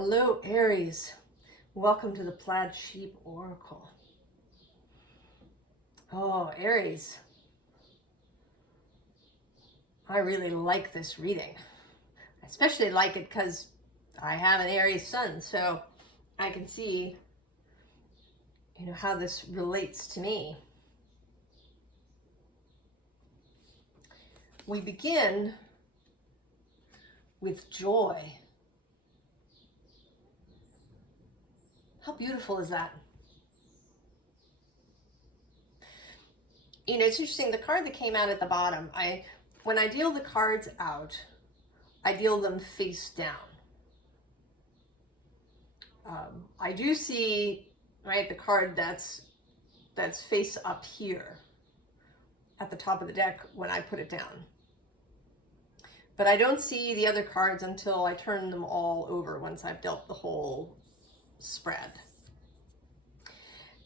Hello, Aries. Welcome to the Plaid Sheep Oracle. Oh, Aries. I really like this reading. I especially like it because I have an Aries sun, so I can see, how this relates to me. We begin with joy. How beautiful is that? It's interesting, the card that came out at the bottom, when I deal the cards out, I deal them face down. I do see, right, the card that's face up here at the top of the deck when I put it down. But I don't see the other cards until I turn them all over once I've dealt the whole spread.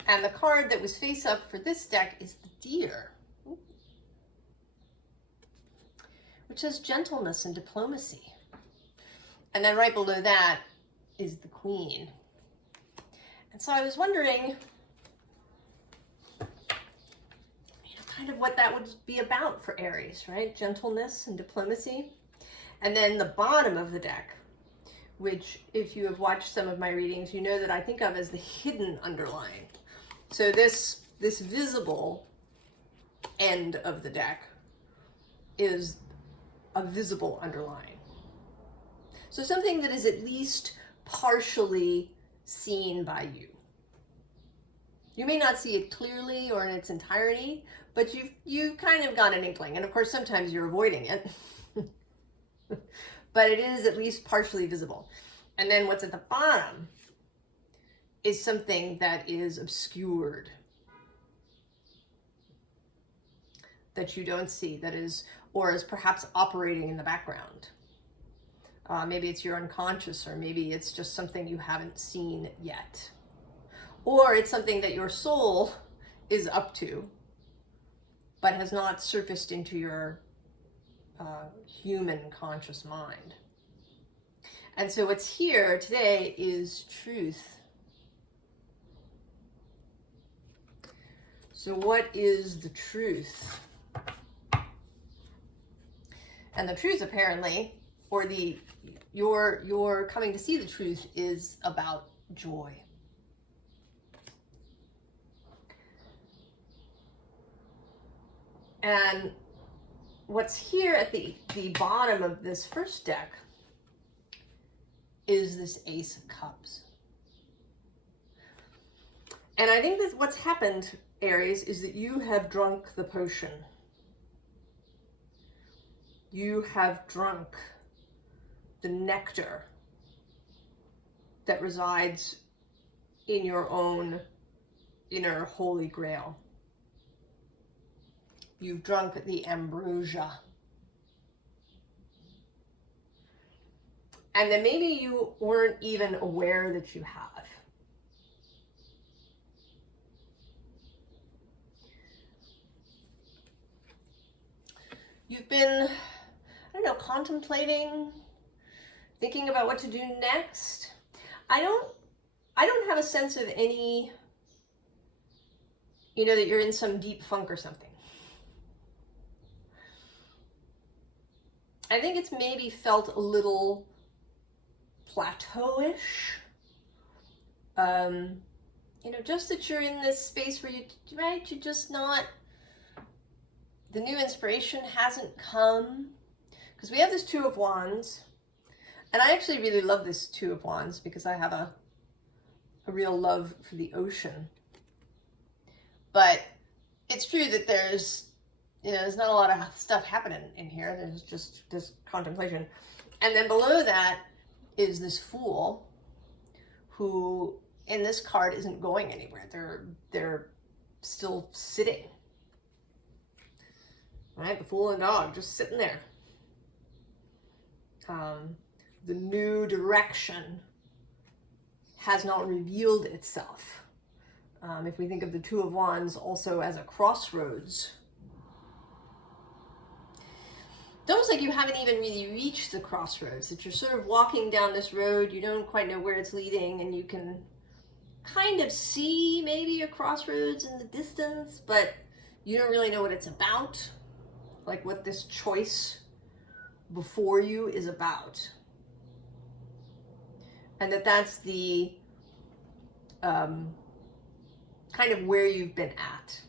And the card that was face up for this deck is the Deer, which has gentleness and diplomacy. And then right below that is the Queen. And so I was wondering, kind of what that would be about for Aries, right? Gentleness and diplomacy. And then the bottom of the deck, which if you have watched some of my readings, you know that I think of as the hidden underline. So this visible end of the deck is a visible underline. So something that is at least partially seen by you. You may not see it clearly or in its entirety, but you've kind of got an inkling. And of course, sometimes you're avoiding it. But it is at least partially visible. And then what's at the bottom is something that is obscured, that you don't see, that is, or is perhaps operating in the background. Maybe it's your unconscious, or maybe it's just something you haven't seen yet. Or it's something that your soul is up to, but has not surfaced into your human conscious mind. And so what's here today is truth. So what is the truth? And the truth apparently, or your coming to see the truth, is about joy. And what's here at the bottom of this first deck is this Ace of Cups. And I think that what's happened, Aries, is that you have drunk the potion. You have drunk the nectar that resides in your own inner holy grail. You've drunk the ambrosia. And then maybe you weren't even aware that you have. You've been, contemplating, thinking about what to do next. I don't have a sense of any, that you're in some deep funk or something. I think it's maybe felt a little plateau-ish. Just that you're in this space where you're just not, the new inspiration hasn't come. Because we have this Two of Wands. And I actually really love this Two of Wands because I have a real love for the ocean. But it's true that there's not a lot of stuff happening in here. There's just this contemplation. And then below that is this Fool who, in this card, isn't going anywhere. They're still sitting. Right? The Fool and Dog just sitting there. The new direction has not revealed itself. If we think of the Two of Wands also as a crossroads, it's almost like you haven't even really reached the crossroads, that you're sort of walking down this road, you don't quite know where it's leading, and you can kind of see maybe a crossroads in the distance, but you don't really know what it's about, like what this choice before you is about. And that's the kind of where you've been at.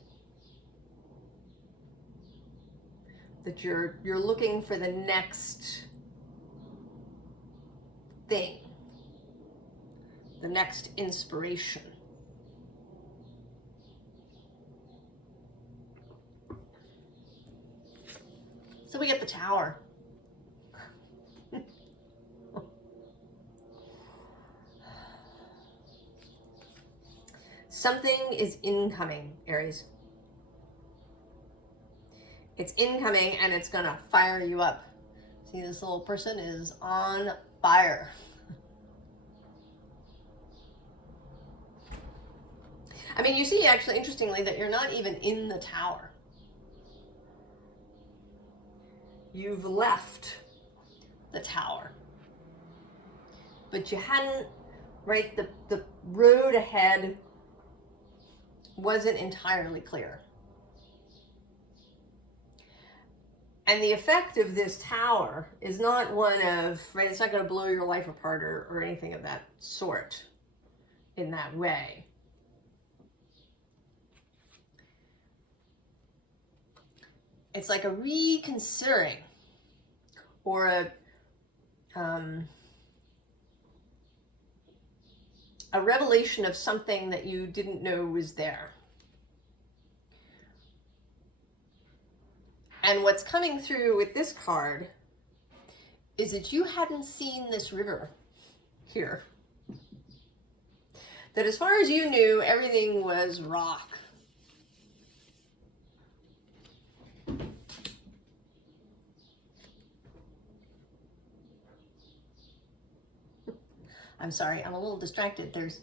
That you're looking for the next thing, the next inspiration. So we get the Tower. Something is incoming, Aries. It's incoming and it's gonna fire you up. See, this little person is on fire. I mean, you see actually, interestingly, that you're not even in the Tower. You've left the Tower. But you hadn't, right, the road ahead wasn't entirely clear. And the effect of this Tower is not one of, right, it's not going to blow your life apart or anything of that sort in that way. It's like a reconsidering or a revelation of something that you didn't know was there. And what's coming through with this card is that you hadn't seen this river here. That as far as you knew, everything was rock. I'm sorry, I'm a little distracted. There's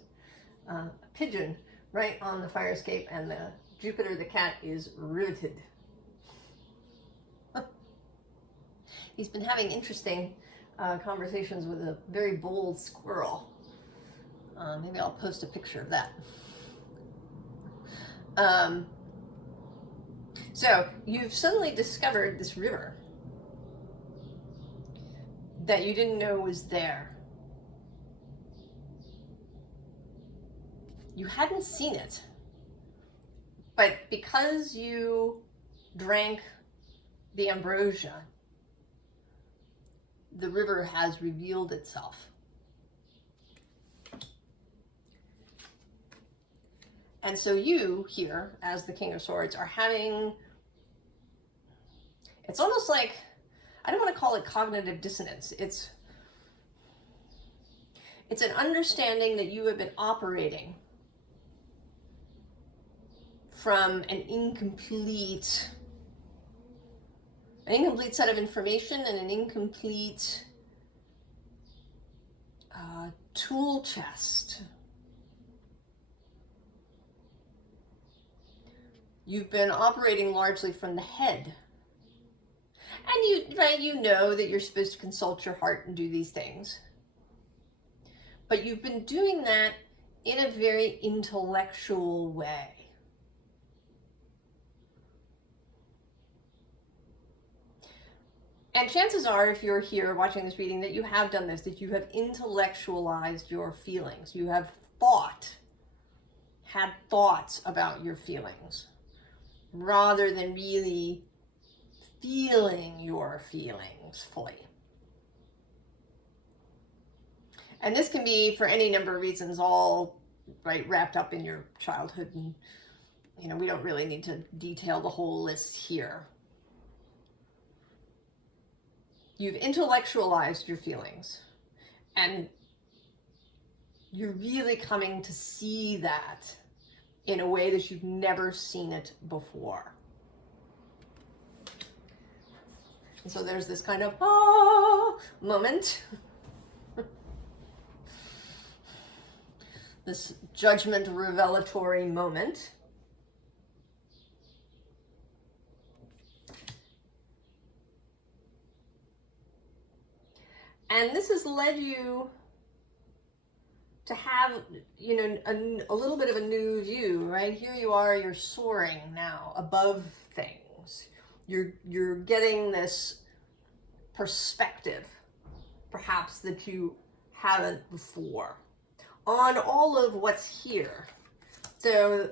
a pigeon right on the fire escape and the Jupiter the cat is riveted. He's been having interesting conversations with a very bold squirrel. Maybe I'll post a picture of that. So you've suddenly discovered this river that you didn't know was there. You hadn't seen it, but because you drank the ambrosia, the river has revealed itself. And so you here, as the King of Swords, are having, it's almost like, I don't want to call it cognitive dissonance. It's an understanding that you have been operating from an incomplete set of information and an incomplete tool chest. You've been operating largely from the head. And you know that you're supposed to consult your heart and do these things. But you've been doing that in a very intellectual way. And chances are, if you're here watching this reading, that you have done this, that you have intellectualized your feelings. You have had thoughts about your feelings, rather than really feeling your feelings fully. And this can be for any number of reasons, all right, wrapped up in your childhood. And, we don't really need to detail the whole list here. You've intellectualized your feelings, and you're really coming to see that in a way that you've never seen it before. And so there's this kind of moment, this judgment revelatory moment. And this has led you to have, you know, a little bit of a new view, right? Here you are, you're soaring now above things. You're getting this perspective, perhaps, that you haven't before, on all of what's here. So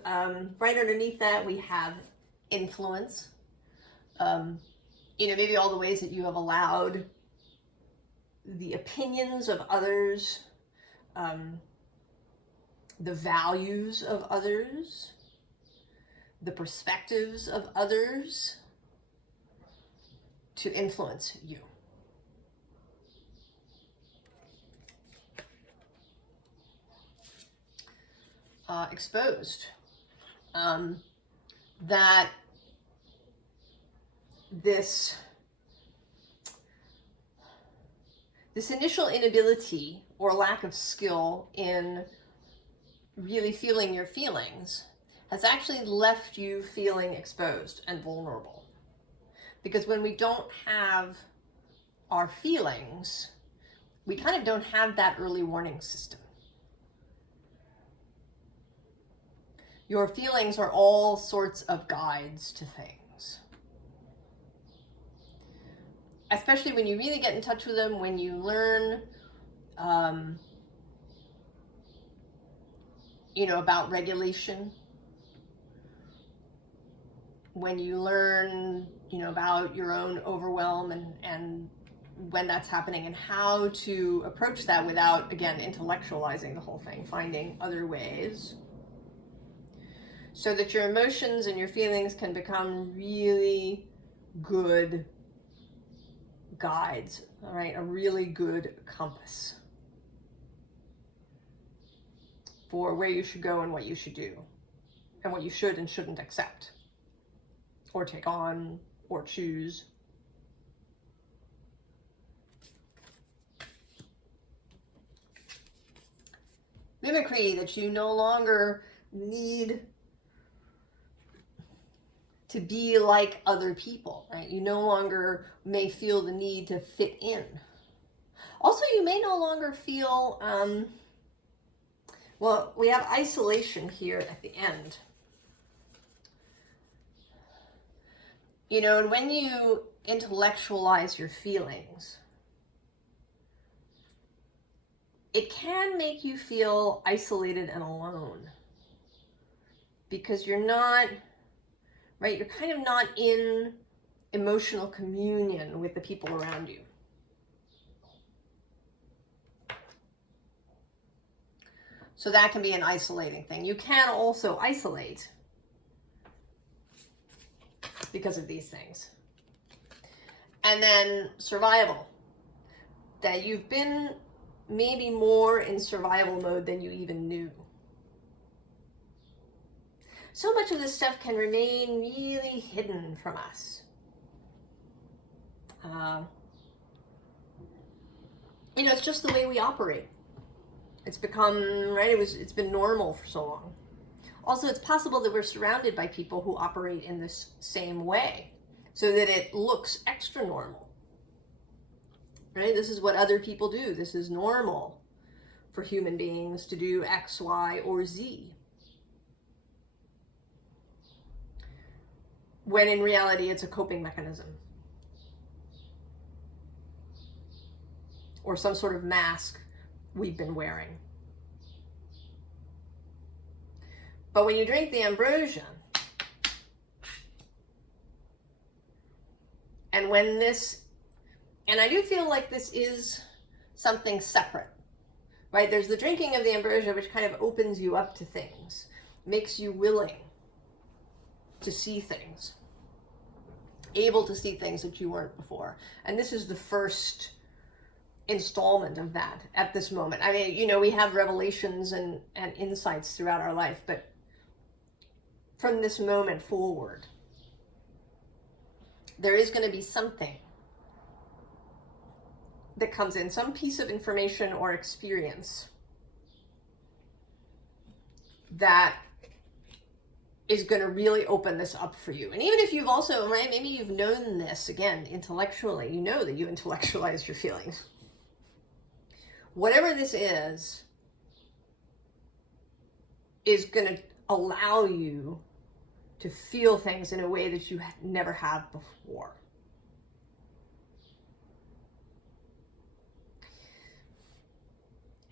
right underneath that, we have influence. You know, maybe all the ways that you have allowed the opinions of others, the values of others, the perspectives of others to influence you. Exposed. That this initial inability or lack of skill in really feeling your feelings has actually left you feeling exposed and vulnerable. Because when we don't have our feelings, we kind of don't have that early warning system. Your feelings are all sorts of guides to things. Especially when you really get in touch with them, when you learn, you know, about regulation, when you learn, you know, about your own overwhelm and when that's happening and how to approach that without, again, intellectualizing the whole thing, finding other ways so that your emotions and your feelings can become really good guides, all right, a really good compass for where you should go and what you should do and what you should and shouldn't accept or take on or choose. Mimicry, that you no longer need to be like other people, right? You no longer may feel the need to fit in. Also, you may no longer feel, well, we have isolation here at the end. You know, and when you intellectualize your feelings, it can make you feel isolated and alone because you're not, right? You're kind of not in emotional communion with the people around you. So that can be an isolating thing. You can also isolate because of these things. And then survival. That you've been maybe more in survival mode than you even knew. So much of this stuff can remain really hidden from us. You know, it's just the way we operate. It's become, right, it's been normal for so long. Also, it's possible that we're surrounded by people who operate in this same way, so that it looks extra normal. Right? This is what other people do. This is normal for human beings to do X, Y, or Z. When in reality, it's a coping mechanism. Or some sort of mask we've been wearing. But when you drink the ambrosia, and when this, and I do feel like this is something separate, right? There's the drinking of the ambrosia, which kind of opens you up to things, makes you willing to see things, able to see things that you weren't before. And this is the first installment of that at this moment. I mean, you know, we have revelations and insights throughout our life, but from this moment forward, there is going to be something that comes in, some piece of information or experience that is going to really open this up for you. And even if you've also, right, maybe you've known this, again, intellectually, you know that you intellectualize your feelings. whatever this is going to allow you to feel things in a way that you never have before.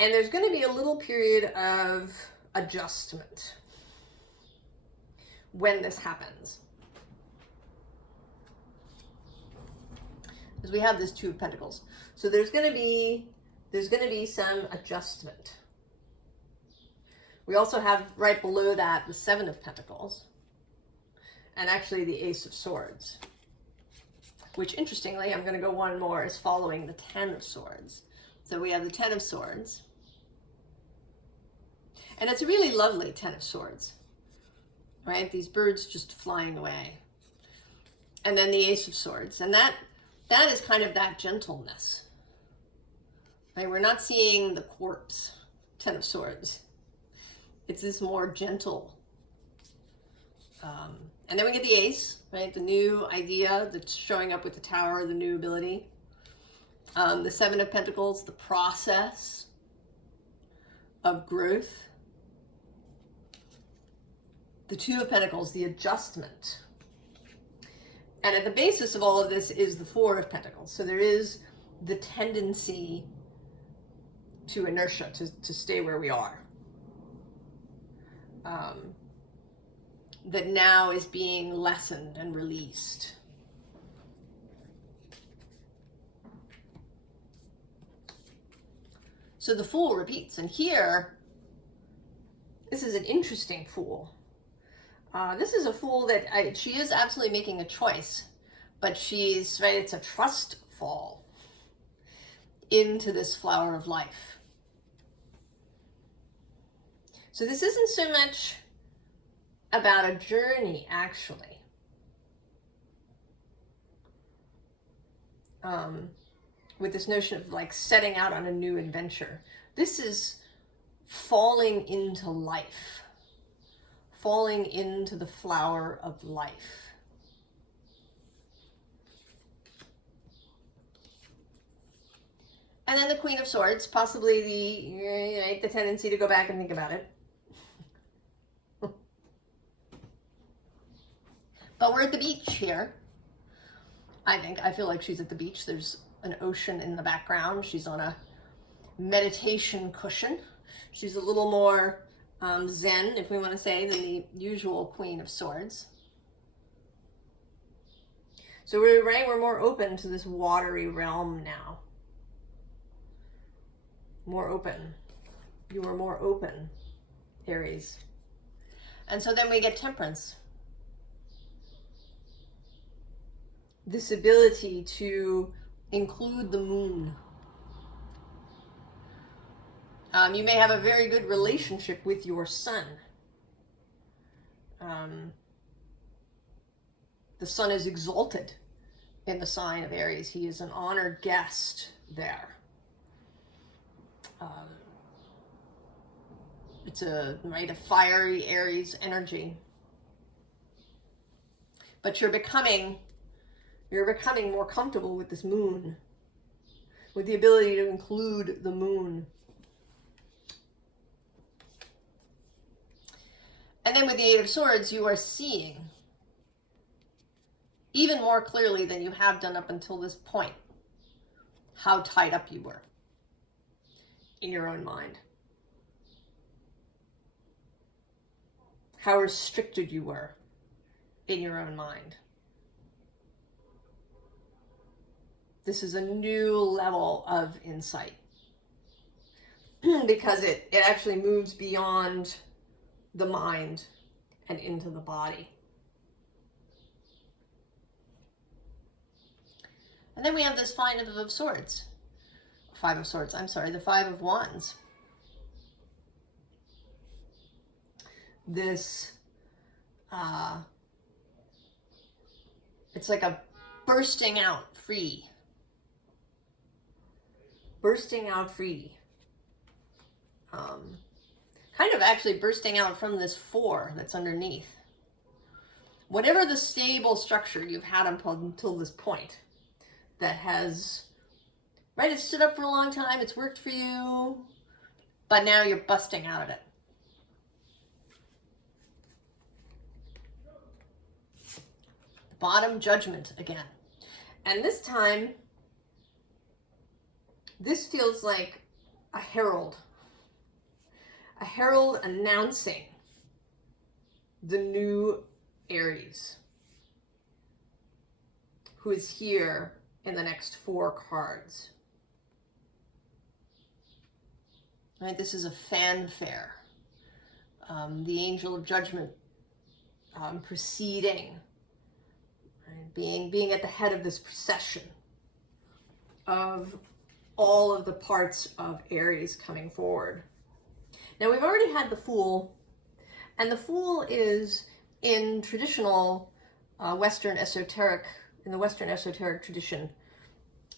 And there's going to be a little period of adjustment when this happens. Because we have this Two of Pentacles. So there's going to be some adjustment. We also have right below that the Seven of Pentacles. And actually the Ace of Swords. Which, interestingly, I'm going to go one more, is following the Ten of Swords. So we have the Ten of Swords. And it's a really lovely Ten of Swords. Right? These birds just flying away. And then the Ace of Swords. And that is kind of that gentleness. Right? We're not seeing the corpse Ten of Swords. It's this more gentle. And then we get the Ace, right? The new idea that's showing up with the Tower, the new ability. The Seven of Pentacles, the process of growth. The Two of Pentacles, the adjustment. And at the basis of all of this is the Four of Pentacles. So there is the tendency to inertia, to stay where we are. That now is being lessened and released. So the Fool repeats. And here, this is an interesting Fool. This is a Fool that she is absolutely making a choice, but she's, right, it's a trust fall into this flower of life. So this isn't so much about a journey, actually. With this notion of like setting out on a new adventure. This is falling into life. Falling into the flower of life. And then the Queen of Swords, possibly the tendency to go back and think about it. But we're at the beach here. I feel like she's at the beach. There's an ocean in the background. She's on a meditation cushion. She's a little more zen, if we want to say, than the usual Queen of Swords. So we're more open to this watery realm now. More open. You are more open, Aries. And so then we get Temperance. This ability to include the moon. You may have a very good relationship with your sun. The sun is exalted in the sign of Aries. He is an honored guest there. It's a fiery Aries energy. But you're becoming more comfortable with this moon, with the ability to include the moon. And then with the Eight of Swords, you are seeing even more clearly than you have done up until this point how tied up you were in your own mind. How restricted you were in your own mind. This is a new level of insight because it actually moves beyond the mind and into the body. And then we have this Five of Swords. The Five of Wands. This, it's like a bursting out free. Bursting out free. Kind of actually bursting out from this Four that's underneath. Whatever the stable structure you've had until this point that has right? It stood up for a long time. It's worked for you, but now you're busting out of it. Bottom, Judgment again. And this time, this feels like a herald announcing the new Aries, who is here in the next 4 cards. Right, this is a fanfare. The Angel of Judgment preceding, right, being at the head of this procession of all of the parts of Aries coming forward. Now we've already had the Fool, and the Fool is in traditional Western esoteric, in the Western esoteric tradition,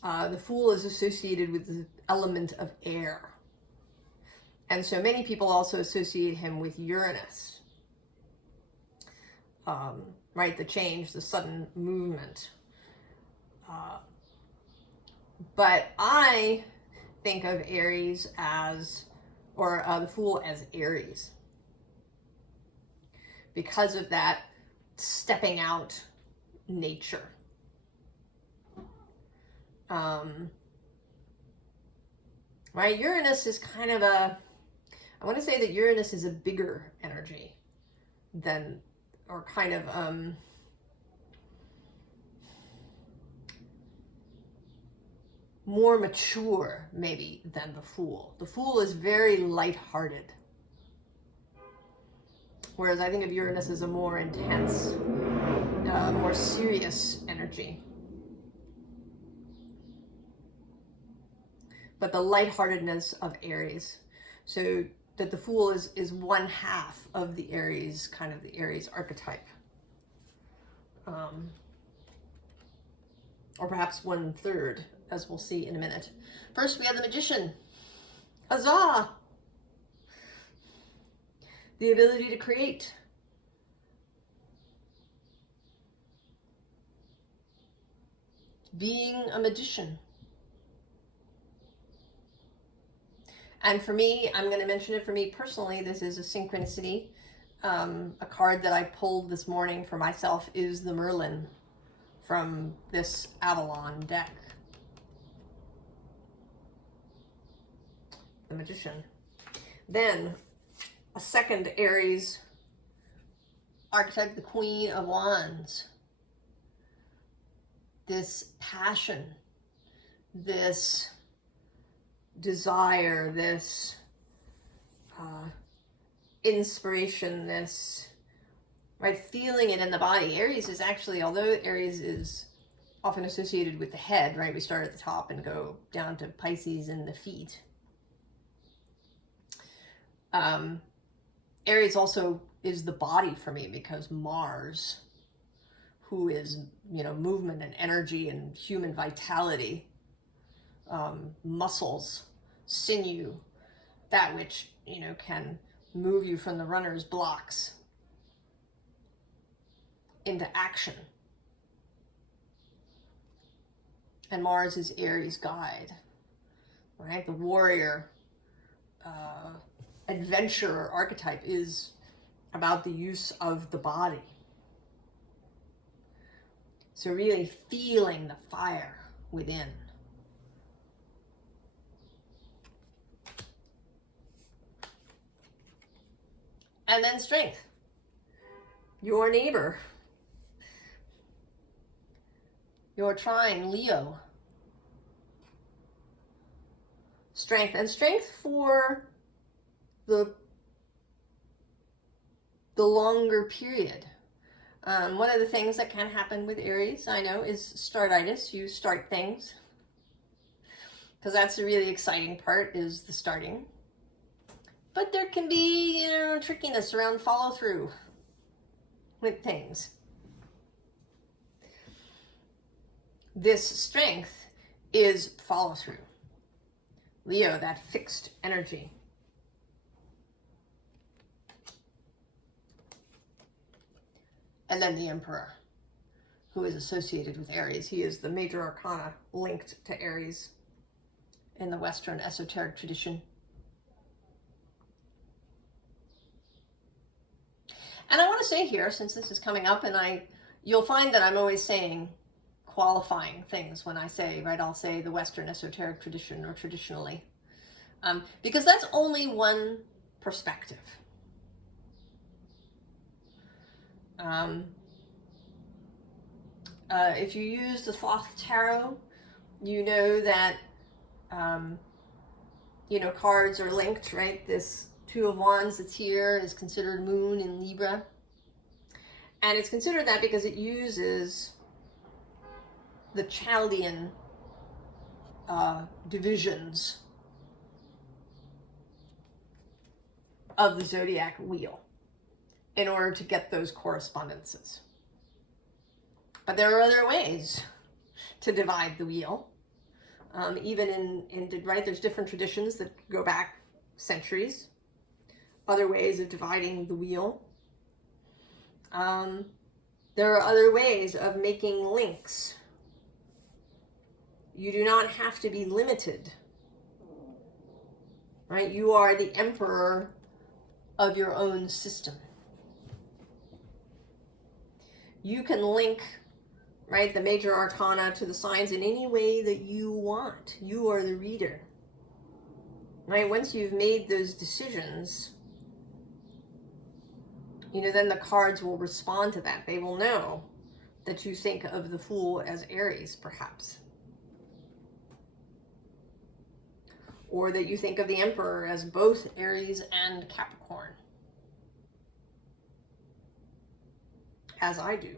the Fool is associated with the element of air. And so many people also associate him with Uranus, right? The change, the sudden movement. But I think of Aries as, or the Fool as Aries, because of that stepping out nature. Right? Uranus is kind of I want to say that Uranus is a bigger energy than, or kind of, more mature maybe than the Fool. The Fool is very lighthearted, whereas I think of Uranus as a more intense, more serious energy. But the lightheartedness of Aries, so that the Fool is one half of the Aries, kind of the Aries archetype. Or perhaps 1/3, as we'll see in a minute. First, we have the Magician. Huzzah! The ability to create. Being a magician. And for me, I'm going to mention it for me personally, this is a synchronicity. A card that I pulled this morning for myself is the Merlin from this Avalon deck. The Magician. Then a second Aries archetype, the Queen of Wands. This passion, this desire, this inspiration, this, right, feeling it in the body. Aries is actually, although Aries is often associated with the head, right, we start at the top and go down to Pisces and the feet. Aries also is the body for me, because Mars, who is, you know, movement and energy and human vitality, muscles, sinew, that which, you know, can move you from the runner's blocks into action. And Mars is Aries' guide, right? The warrior, adventurer archetype is about the use of the body. So really feeling the fire within. And then Strength, your neighbor, your trine, Leo. Strength, and strength for the longer period. One of the things that can happen with Aries, I know, is startitis. You start things, because that's the really exciting part, is the starting. But there can be, you know, trickiness around follow through with things. This Strength is follow through. Leo, that fixed energy. And then the Emperor, who is associated with Aries. He is the major arcana linked to Aries. in the Western esoteric tradition. And I want to say here, since this is coming up, and you'll find that I'm always saying qualifying things when I say, right, I'll say the Western esoteric tradition or traditionally, because that's only one perspective. If you use the Thoth Tarot, you know that, cards are linked, right? This Two of Wands that's here is considered Moon in Libra. And it's considered that because it uses the Chaldean divisions of the zodiac wheel in order to get those correspondences. But there are other ways to divide the wheel. Even right, there's different traditions that go back centuries. Other ways of dividing the wheel. There are other ways of making links. You do not have to be limited. Right? You are the emperor of your own system. You can link, right, the major arcana to the signs in any way that you want. You are the reader. Right? Once you've made those decisions, then the cards will respond to that. They will know that you think of the Fool as Aries, perhaps. Or that you think of the Emperor as both Aries and Capricorn. As I do.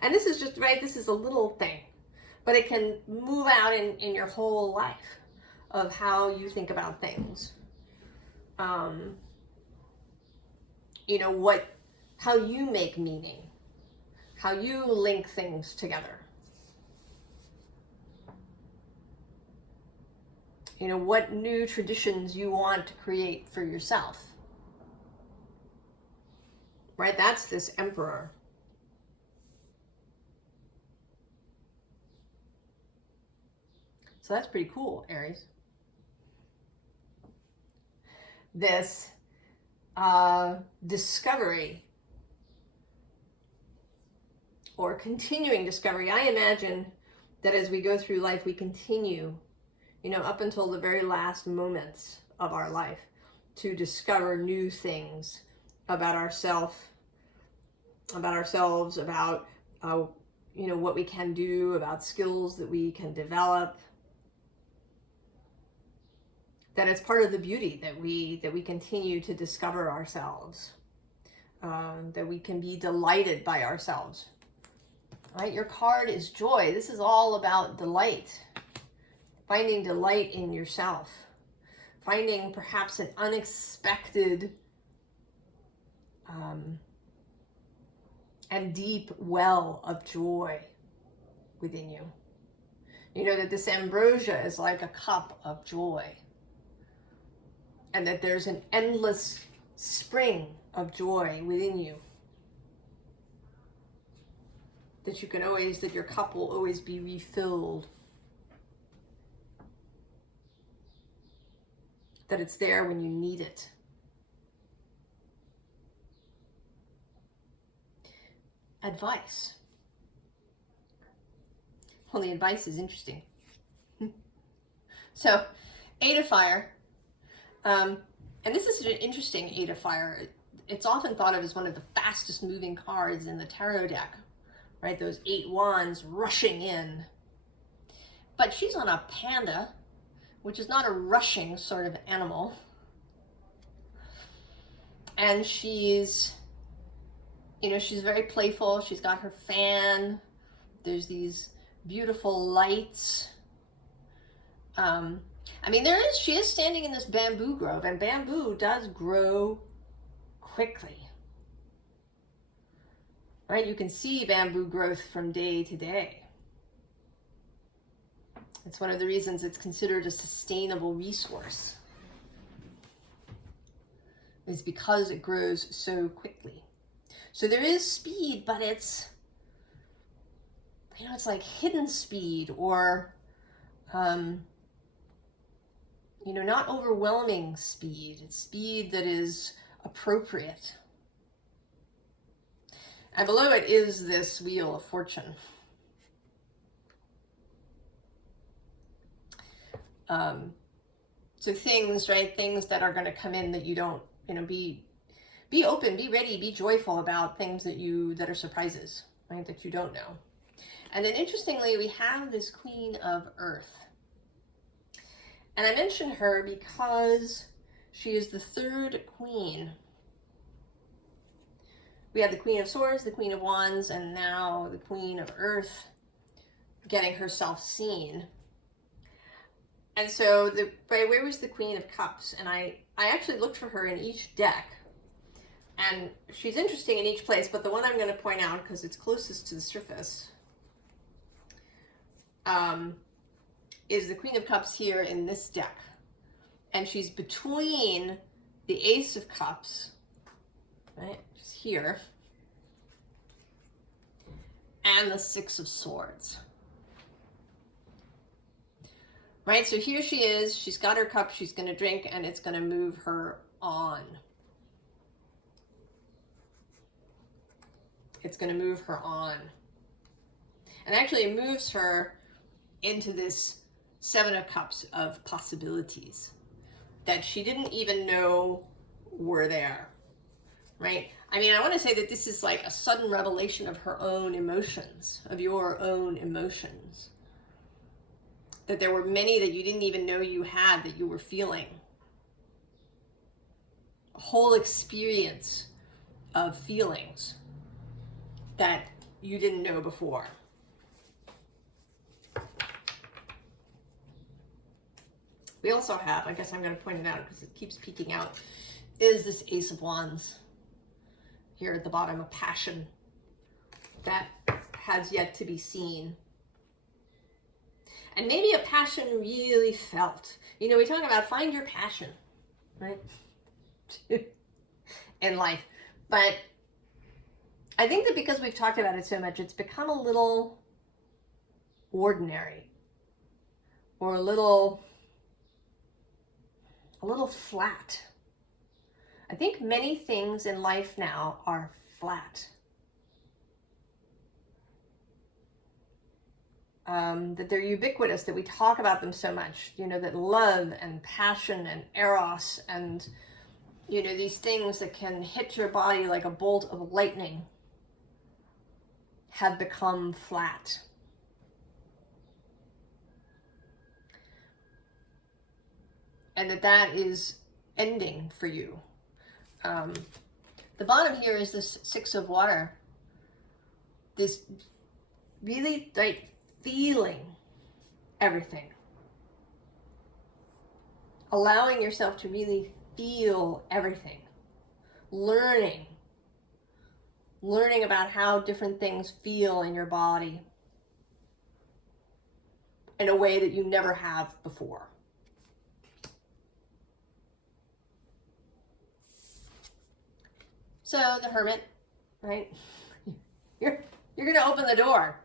And this is just, right, this is a little thing. But it can move out in your whole life of how you think about things. How you make meaning. How you link things together. What new traditions you want to create for yourself. Right? That's this emperor. So that's pretty cool, Aries. This discovery or continuing discovery. I imagine that as we go through life, we continue, up until the very last moments of our life to discover new things about ourselves, about, what we can do, about skills that we can develop. That it's part of the beauty that we continue to discover ourselves, that we can be delighted by ourselves. Right? Your card is joy. This is all about delight. Finding delight in yourself. Finding perhaps an unexpected and deep well of joy within you. That this ambrosia is like a cup of joy. And that there's an endless spring of joy within you. That your cup will always be refilled. That it's there when you need it. Advice. Well, the advice is interesting. So, 8 of Fire. And this is an interesting 8 of Fire. It's often thought of as one of the fastest moving cards in the tarot deck. Right? Those 8 wands rushing in. But she's on a panda, which is not a rushing sort of animal. And she's very playful. She's got her fan. There's these beautiful lights. She is standing in this bamboo grove, and bamboo does grow quickly. Right? You can see bamboo growth from day to day. It's one of the reasons it's considered a sustainable resource. It's because it grows so quickly. So there is speed, but it's you know, it's like hidden speed, or, you know, not overwhelming speed. It's speed that is appropriate. And below it is this Wheel of Fortune. So things, right? Things that are going to come in that you don't, you know, be open, be ready, be joyful about things that are surprises, right? That you don't know. And then interestingly, we have this Queen of Earth. And I mention her because she is the third queen. We have the Queen of Swords, the Queen of Wands, and now the Queen of Earth getting herself seen. And so, where was the Queen of Cups? And I actually looked for her in each deck. And she's interesting in each place, but the one I'm going to point out, because it's closest to the surface, is the Queen of Cups here in this deck. And she's between the Ace of Cups, right, she's here, and the Six of Swords. Right, so here she is, she's got her cup, she's going to drink, and it's going to move her on. It's going to move her on. And actually it moves her into this Seven of Cups of possibilities that she didn't even know were there, right? I mean, I want to say that this is like a sudden revelation of her own emotions, of your own emotions. That there were many that you didn't even know you had, that you were feeling. A whole experience of feelings that you didn't know before. We also have, I guess I'm going to point it out because it keeps peeking out, is this Ace of Wands here at the bottom, a passion that has yet to be seen. And maybe a passion really felt. You know, we talk about find your passion, right? In life. But I think that because we've talked about it so much, it's become a little ordinary. Or a little flat. I think many things in life now are flat. That they're ubiquitous, that we talk about them so much, you know, that love and passion and eros and, you know, these things that can hit your body like a bolt of lightning have become flat. And that is ending for you. The bottom here is this Six of Water. This really like feeling everything. Allowing yourself to really feel everything. Learning about how different things feel in your body in a way that you never have before. So the Hermit, right? You're going to open the door.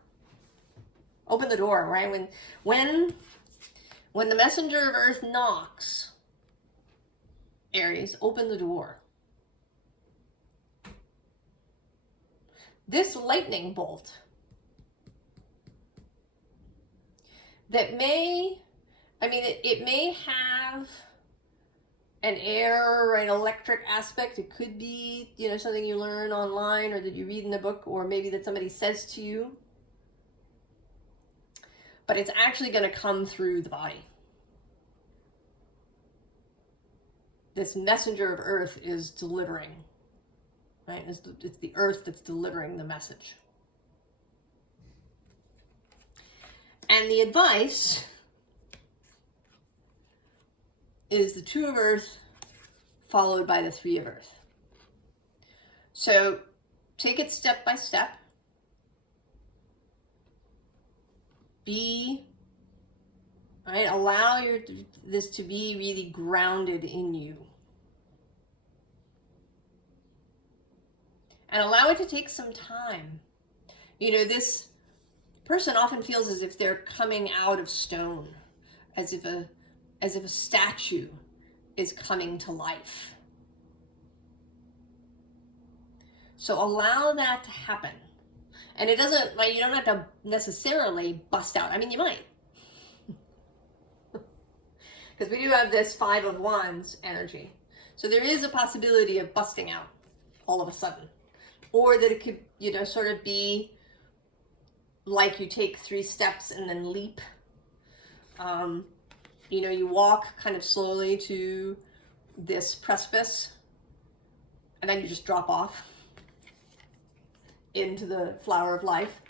Open the door, right? When the messenger of Earth knocks, Aries, open the door. This lightning bolt that may, I mean, it may have an air or an electric aspect. It could be, you know, something you learn online or that you read in a book, or maybe that somebody says to you. But it's actually going to come through the body. This messenger of Earth is delivering, right? It's the Earth that's delivering the message. And the advice is the Two of Earth followed by the Three of Earth. So take it step by step. Allow this to be really grounded in you. And allow it to take some time. You know, this person often feels as if they're coming out of stone, as if a statue is coming to life. So allow that to happen. And it doesn't, like, you don't have to necessarily bust out. I mean, you might. Because we do have this 5 of Wands energy. So there is a possibility of busting out all of a sudden. Or that it could, you know, sort of be like you take 3 steps and then leap. You know, you walk kind of slowly to this precipice and then you just drop off into the flower of life.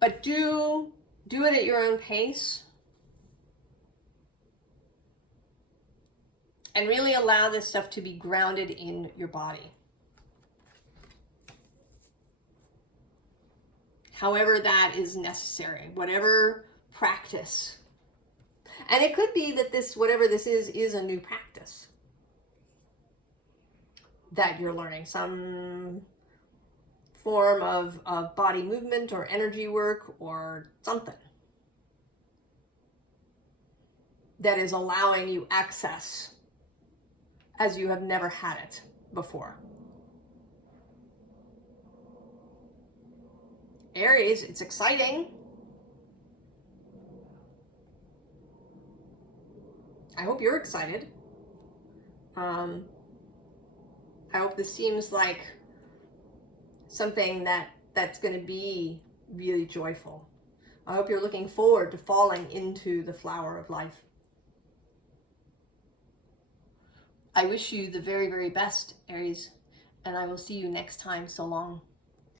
But do it at your own pace. And really allow this stuff to be grounded in your body. However that is necessary, whatever practice. And it could be that this, whatever this is a new practice that you're learning. Some form of body movement or energy work or something that is allowing you access as you have never had it before. Aries, it's exciting. I hope you're excited. I hope this seems like something that's going to be really joyful. I hope you're looking forward to falling into the flower of life. I wish you the very, very best, Aries, and I will see you next time. So long.